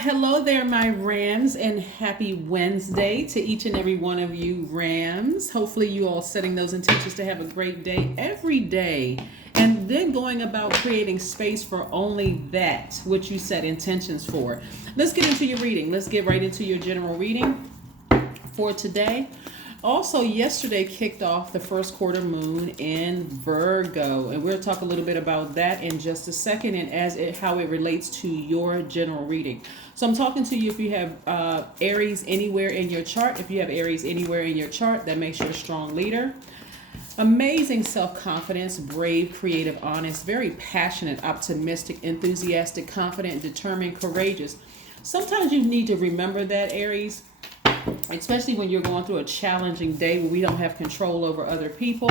Hello there, my Rams, and happy Wednesday to each and every one of you Rams. Hopefully, you all setting those intentions to have a great day every day, and then going about creating space for only that which you set intentions for. Let's get into your reading. Let's get right into your general reading for today. Also, yesterday kicked off the first quarter moon in Virgo, and we'll talk a little bit about that in just a second and how it relates to your general reading. So I'm talking to you if you have Aries anywhere in your chart. If you have Aries anywhere in your chart, that makes you a strong leader. Amazing self-confidence, brave, creative, honest, very passionate, optimistic, enthusiastic, confident, determined, courageous. Sometimes you need to remember that, Aries, especially when you're going through a challenging day where we don't have control over other people.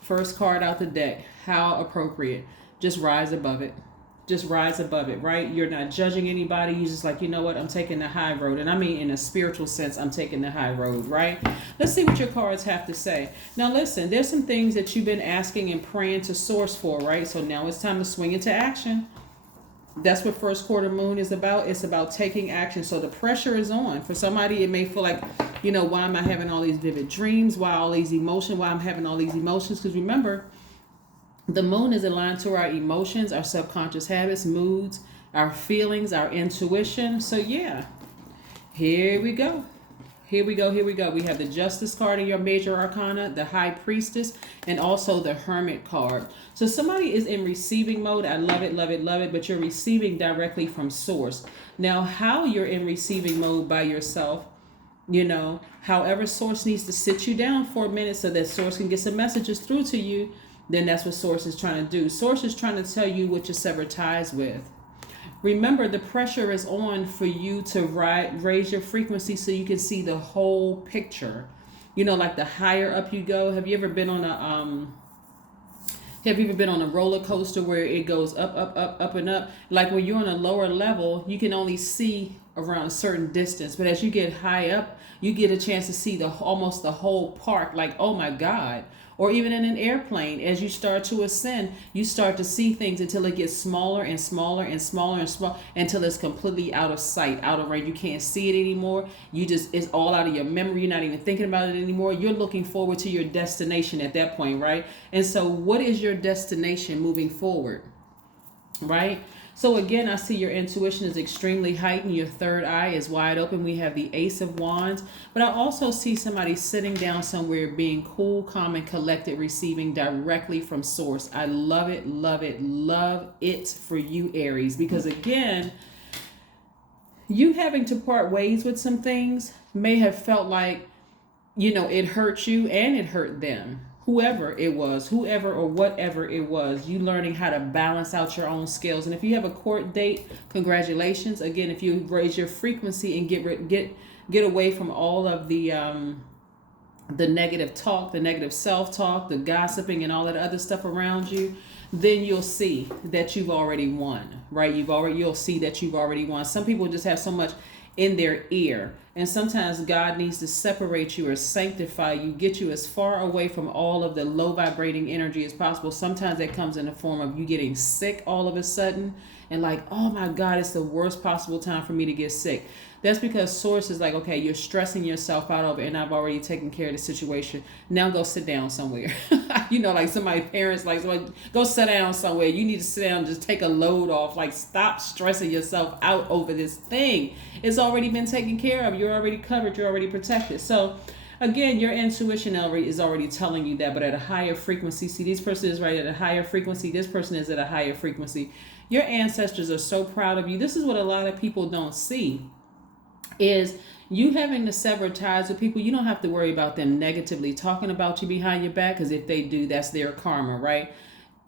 First card out the deck. How appropriate. Just rise above it. Just rise above it, right? You're not judging anybody. You're just like, you know what? I'm taking the high road. And I mean, in a spiritual sense, I'm taking the high road, right? Let's see what your cards have to say. Now, listen, there's some things that you've been asking and praying to source for, right? So now it's time to swing into action. That's what first quarter moon is about. It's about taking action. So the pressure is on. For somebody, it may feel like, why am I having all these vivid dreams? Why all these emotions? Why I'm having all these emotions? Because remember, the moon is aligned to our emotions, our subconscious habits, moods, our feelings, our intuition. So yeah, here we go. Here we go. We have the Justice card in your major arcana, the High Priestess, and also the Hermit card. So somebody is in receiving mode. I love it, love it, love it, but you're receiving directly from source. Now, how you're in receiving mode by yourself, however source needs to sit you down for a minute so that source can get some messages through to you, then that's what source is trying to do. Source is trying to tell you what you sever ties with. Remember, the pressure is on for you to raise your frequency so you can see the whole picture. Like the higher up you go. Have you ever been on a roller coaster where it goes up, up, up, up, and up? Like when you're on a lower level, you can only see around a certain distance. But as you get high up, you get a chance to see almost the whole park. Like, oh my God. Or even in an airplane, as you start to ascend, you start to see things until it gets smaller and smaller and smaller and smaller until it's completely out of sight, out of range. You can't see it anymore. It's all out of your memory. You're not even thinking about it anymore. You're looking forward to your destination at that point, right? And so what is your destination moving forward, right? So again, I see your intuition is extremely heightened. Your third eye is wide open. We have the Ace of Wands. But I also see somebody sitting down somewhere being cool, calm, and collected, receiving directly from source. I love it, love it, love it for you, Aries. Because again, you having to part ways with some things may have felt like, it hurt you and it hurt them. Whoever it was, whoever or whatever it was, you learning how to balance out your own scales. And if you have a court date, congratulations. Again, if you raise your frequency and get away from all of the negative talk, the negative self-talk, the gossiping and all that other stuff around you, then you'll see that you've already won, right? You'll see that you've already won. Some people just have so much in their ear. And sometimes God needs to separate you or sanctify you, get you as far away from all of the low vibrating energy as possible. Sometimes that comes in the form of you getting sick all of a sudden and like, oh my God, it's the worst possible time for me to get sick. That's because source is like, okay, you're stressing yourself out over it and I've already taken care of the situation. Now go sit down somewhere. Like somebody parents, like somebody, go sit down somewhere. You need to sit down and just take a load off. Like stop stressing yourself out over this thing. It's already been taken care of. You're already covered. You're already protected. So again, your intuition is already telling you that, but at a higher frequency. See, this person is right at a higher frequency. This person is at a higher frequency. Your ancestors are so proud of you. This is what a lot of people don't see, is you having to sever ties with people. You don't have to worry about them negatively talking about you behind your back, because if they do, that's their karma, right?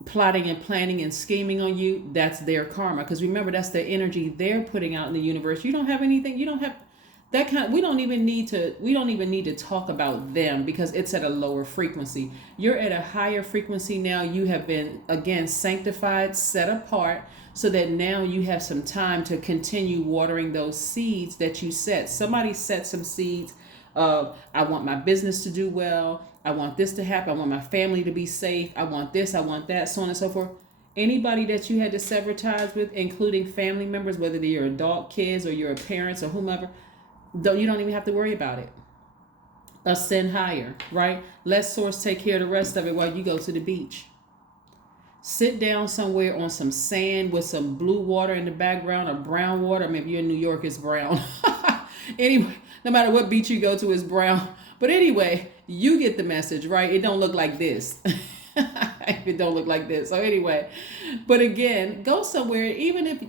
Plotting and planning and scheming on you, that's their karma. Because remember, that's the energy they're putting out in the universe. You don't have anything. You don't have that kind. We don't even need to talk about them because it's at a lower frequency. You're at a higher frequency now. You have been, again, sanctified, set apart, so that now you have some time to continue watering those seeds that you set. Somebody set some seeds of, I want my business to do well. I want this to happen. I want my family to be safe. I want this. I want that, so on and so forth. Anybody that you had to sever ties with, including family members, whether they're your adult kids or your parents or whomever, you don't even have to worry about it. Ascend higher, right? Let source take care of the rest of it while you go to the beach. Sit down somewhere on some sand with some blue water in the background or brown water. Maybe you're in New York, it's brown. Anyway, no matter what beach you go to, it's brown. But anyway, you get the message, right? It don't look like this. It don't look like this. So anyway, but again, go somewhere, even if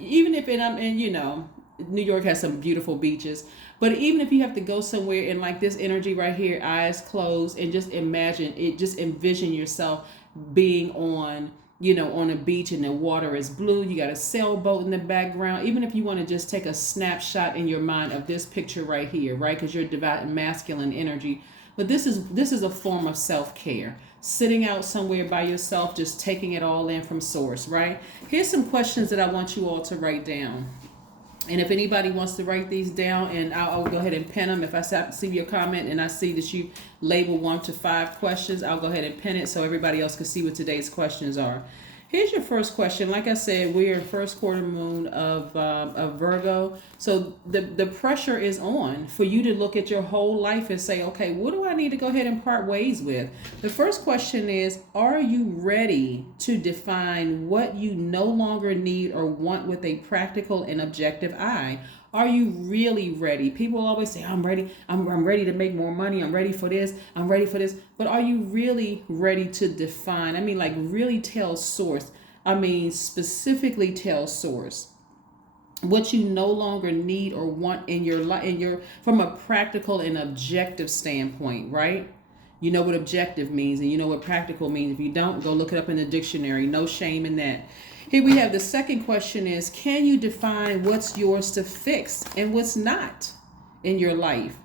New York has some beautiful beaches, but even if you have to go somewhere in like this energy right here, eyes closed, and just imagine it, just envision yourself being on a beach and the water is blue. You got a sailboat in the background. Even if you want to just take a snapshot in your mind of this picture right here, right? Because you're divine masculine energy. But this is a form of self-care. Sitting out somewhere by yourself, just taking it all in from source, right? Here's some questions that I want you all to write down. And if anybody wants to write these down, and I'll go ahead and pin them. If I see your comment and I see that you label 1 to 5 questions, I'll go ahead and pin it so everybody else can see what today's questions are. Here's your first question. Like I said, we're in first quarter moon of Virgo. So the pressure is on for you to look at your whole life and say, okay, what do I need to go ahead and part ways with? The first question is, are you ready to define what you no longer need or want with a practical and objective eye? Are you really ready? People always say, I'm ready. I'm ready to make more money. I'm ready for this. I'm ready for this. But are you really ready to define? I mean, like really tell source. I mean, specifically tell source what you no longer need or want in your life, from a practical and objective standpoint, right? You know what objective means and you know what practical means. If you don't, go look it up in the dictionary. No shame in that. Here we have the second question is, can you define what's yours to fix and what's not in your life?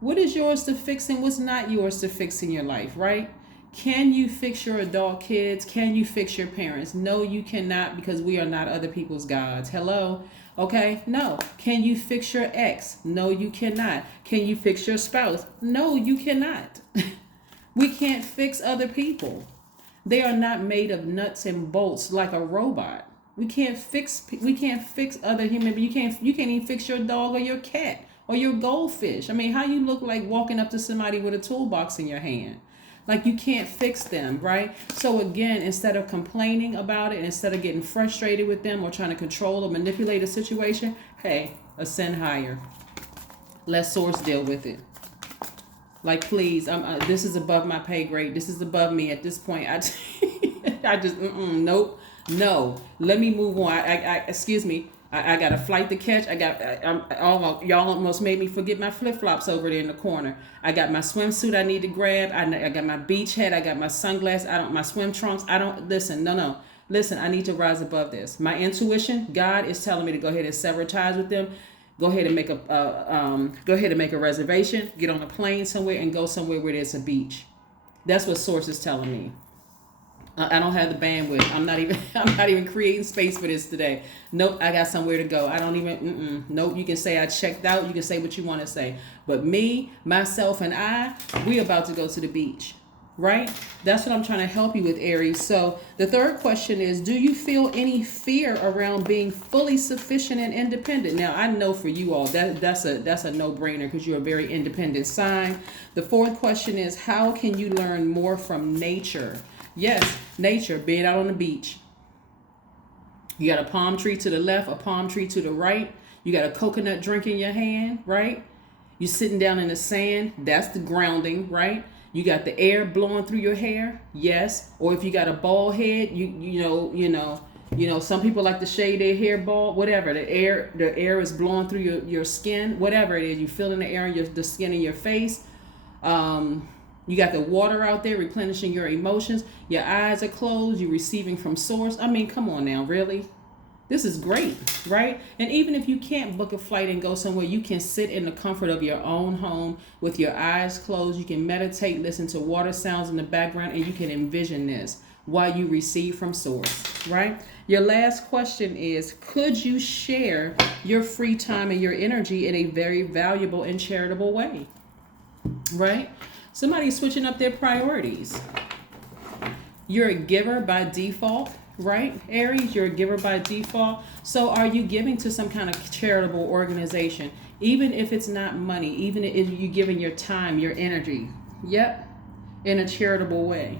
What is yours to fix and what's not yours to fix in your life, right? Can you fix your adult kids? Can you fix your parents? No, you cannot, because we are not other people's gods. Hello? Okay? No. Can you fix your ex? No, you cannot. Can you fix your spouse? No, you cannot. We can't fix other people. They are not made of nuts and bolts like a robot. We can't fix other human beings. You can't even fix your dog or your cat or your goldfish. I mean, how you look like walking up to somebody with a toolbox in your hand? Like you can't fix them, right? So again, instead of complaining about it, instead of getting frustrated with them or trying to control or manipulate a situation, hey, ascend higher. Let source deal with it. Like, please, this is above my pay grade. This is above me at this point. I just, nope, no. Let me move on. Excuse me. I got a flight to catch. Y'all almost made me forget my flip-flops over there in the corner. I got my swimsuit I need to grab. I got my beach hat. I got my sunglasses. My swim trunks. No. Listen, I need to rise above this. My intuition, God is telling me to go ahead and sever ties with them. Go ahead and make a reservation, get on a plane somewhere and go somewhere where there's a beach. That's what source is telling me. I don't have the bandwidth. I'm not even creating space for this today. Nope, I got somewhere to go. I don't even, nope, you can say I checked out. You can say what you want to say. But me, myself, and we about to go to the beach. Right? That's what I'm trying to help you with, Aries. So the third question is, do you feel any fear around being fully sufficient and independent? Now, I know for you all, that's a no-brainer because you're a very independent sign. The fourth question is, how can you learn more from nature? Yes, nature, being out on the beach. You got a palm tree to the left, a palm tree to the right. You got a coconut drink in your hand, right? You're sitting down in the sand. That's the grounding, right? You got the air blowing through your hair, yes. Or if you got a bald head, you know, some people like to shade their hair bald, whatever. The air is blowing through your skin, whatever it is. You feel in the air, the skin in your face. You got the water out there replenishing your emotions. Your eyes are closed. You're receiving from source. I mean, come on now, really? This is great, right? And even if you can't book a flight and go somewhere, you can sit in the comfort of your own home with your eyes closed. You can meditate, listen to water sounds in the background, and you can envision this while you receive from source, right? Your last question is, could you share your free time and your energy in a very valuable and charitable way, right? Somebody's switching up their priorities. You're a giver by default, right? Aries, you're a giver by default. So are you giving to some kind of charitable organization? Even if it's not money, even if you're giving your time, your energy. Yep. In a charitable way,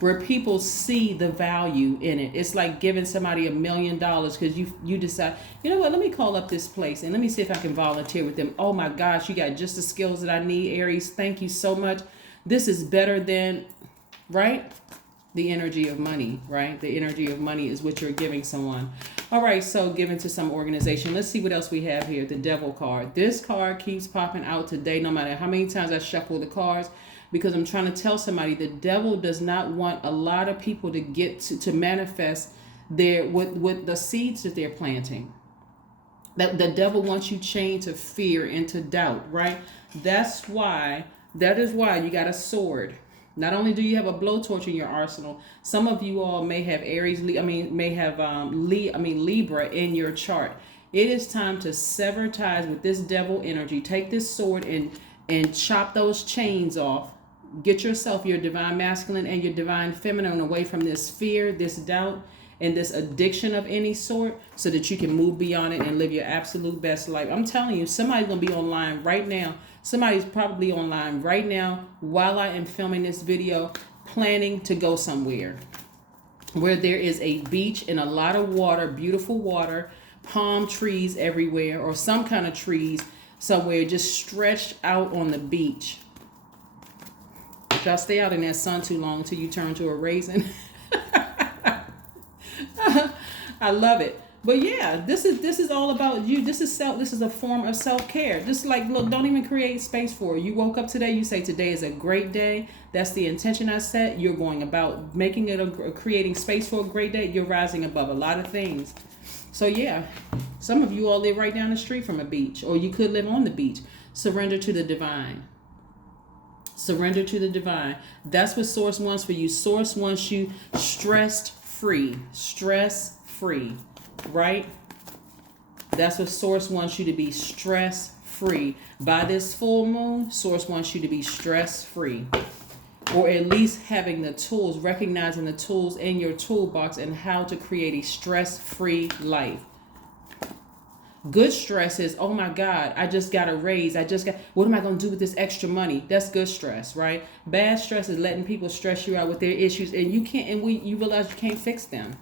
where people see the value in it. It's like giving somebody $1 million because you decide, you know what, let me call up this place and let me see if I can volunteer with them. Oh my gosh, you got just the skills that I need, Aries. Thank you so much. This is better than, right? The energy of money, right? The energy of money is what you're giving someone. All right, so giving to some organization. Let's see what else we have here. The Devil card. This card keeps popping out today, no matter how many times I shuffle the cards, because I'm trying to tell somebody the devil does not want a lot of people to get to manifest their with the seeds that they're planting. That the devil wants you chained to fear and to doubt, right? That is why you got a sword. Not only do you have a blowtorch in your arsenal, some of you all may have Aries, Libra in your chart. It is time to sever ties with this devil energy. Take this sword and chop those chains off. Get yourself, your divine masculine and your divine feminine, away from this fear, this doubt, and this addiction of any sort, so that you can move beyond it and live your absolute best life. I'm telling you, somebody's going to be online right now. Somebody's probably online right now while I am filming this video, planning to go somewhere where there is a beach and a lot of water, beautiful water, palm trees everywhere, or some kind of trees somewhere just stretched out on the beach. Y'all stay out in that sun too long till you turn to a raisin. I love it. But yeah, this is all about you. This is a form of self-care. Just like, look, don't even create space for it. You woke up today, you say today is a great day. That's the intention I set. You're going about making it creating space for a great day. You're rising above a lot of things. So yeah, some of you all live right down the street from a beach, or you could live on the beach. Surrender to the divine. Surrender to the divine. That's what Source wants for you. Source wants you stress-free. Stress-free. Right? That's what Source wants you to be, stress-free. By this full moon, Source wants you to be stress-free. Or at least having the tools, recognizing the tools in your toolbox and how to create a stress-free life. Good stress is, oh my God, I just got a raise. What am I going to do with this extra money? That's good stress, right? Bad stress is letting people stress you out with their issues, and you realize you can't fix them.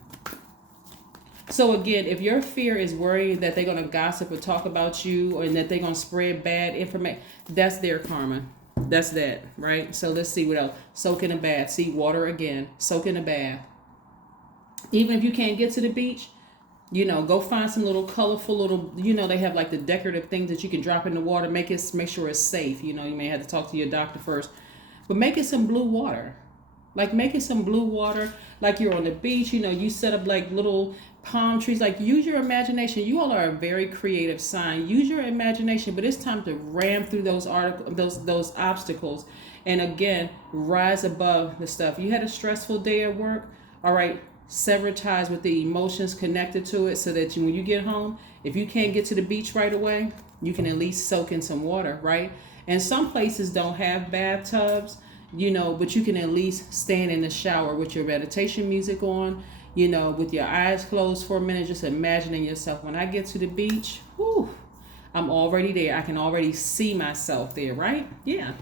So again, if your fear is worrying that they're going to gossip or talk about you, or that they're going to spread bad information, that's their karma. That's that, right? So let's see what else. Soak in a bath. See, water again. Soak in a bath. Even if you can't get to the beach, go find some little colorful little, they have like the decorative things that you can drop in the water. Make sure it's safe. You may have to talk to your doctor first. But make it some blue water. Like make it some blue water. Like you're on the beach, you set up like little palm trees. Like use your imagination. You all are a very creative sign. Use your imagination, but it's time to ram through those obstacles, and again rise above the stuff. You had a stressful day at work. All right, sever ties with the emotions connected to it, so that when you get home, if you can't get to the beach right away, you can at least soak in some water, right? And some places don't have bathtubs, but you can at least stand in the shower with your meditation music on, with your eyes closed for a minute, just imagining yourself. When I get to the beach, whew, I'm already there. I can already see myself there, right? Yeah.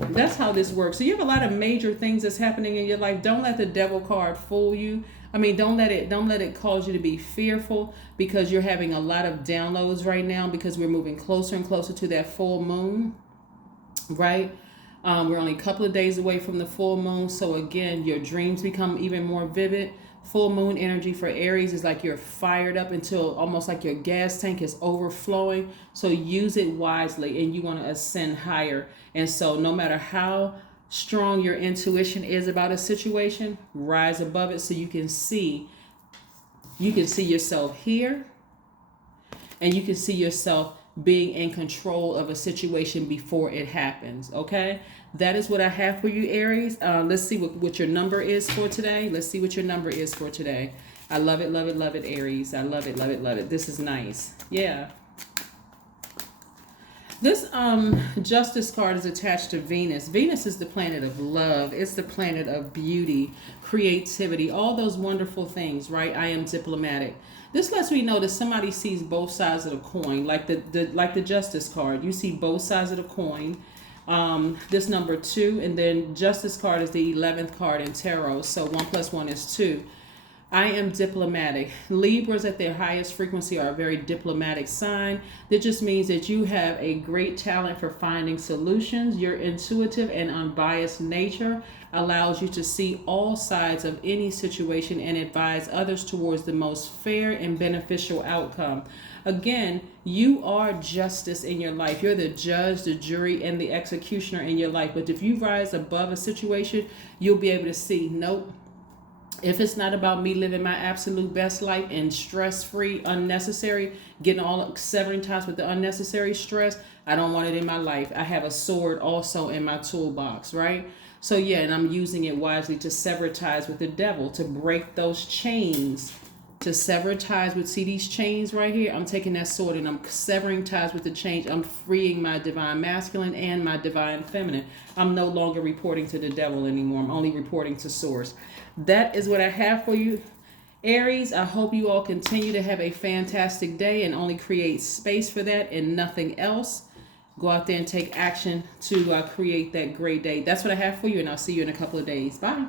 That's how this works. So you have a lot of major things that's happening in your life. Don't let the devil card fool you. Don't let it cause you to be fearful, because you're having a lot of downloads right now, because we're moving closer and closer to that full moon, right? We're only a couple of days away from the full moon. So again, your dreams become even more vivid. Full moon energy for Aries is like you're fired up until almost like your gas tank is overflowing. So use it wisely, and you want to ascend higher. And so no matter how strong your intuition is about a situation, rise above it so you can see yourself here, and you can see yourself being in control of a situation before it happens. Okay, that is what I have for you, Aries. Let's see what your number is for today. Let's see what your number is for today. I love it, love it, love it, Aries. I love it, love it, love it. This is nice. Yeah. This Justice card is attached to Venus. Venus is the planet of love. It's the planet of beauty, creativity, all those wonderful things, right? I am diplomatic. This lets me know that somebody sees both sides of the coin, like the Justice card. You see both sides of the coin. This number 2, and then Justice card is the 11th card in tarot. So 1 + 1 is 2. I am diplomatic. Libras at their highest frequency are a very diplomatic sign. That just means that you have a great talent for finding solutions. Your intuitive and unbiased nature allows you to see all sides of any situation and advise others towards the most fair and beneficial outcome. Again, you are justice in your life. You're the judge, the jury, and the executioner in your life. But if you rise above a situation, you'll be able to see, nope. If it's not about me living my absolute best life and stress-free, unnecessary, getting all severing ties with the unnecessary stress, I don't want it in my life. I have a sword also in my toolbox, right? So yeah, and I'm using it wisely to sever ties with the devil, to break those chains, to sever ties with, see these chains right here? I'm taking that sword and I'm severing ties with the chains. I'm freeing my divine masculine and my divine feminine. I'm no longer reporting to the devil anymore. I'm only reporting to source. That is what I have for you, Aries. I hope you all continue to have a fantastic day and only create space for that and nothing else. Go out there and take action to create that great day. That's what I have for you, and I'll see you in a couple of days. Bye.